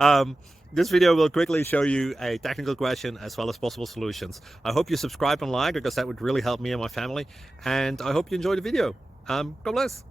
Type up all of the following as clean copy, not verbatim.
um, this video will quickly show you a technical question as well as possible solutions. I hope you subscribe and like, because that would really help me and my family. And I hope you enjoy the video. God bless.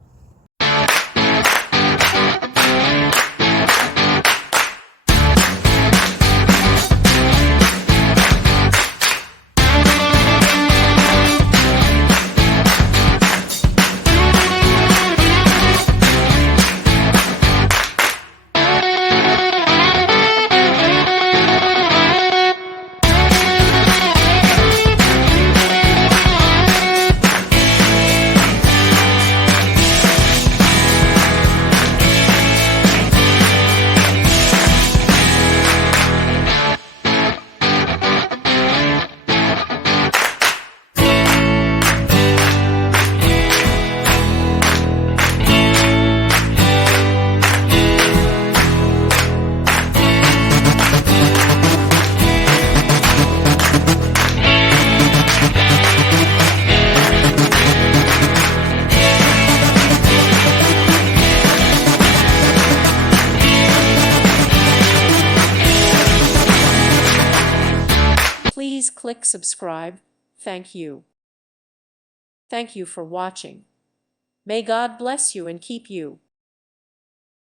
Please click subscribe. Thank you. Thank you for watching. May God bless you and keep you.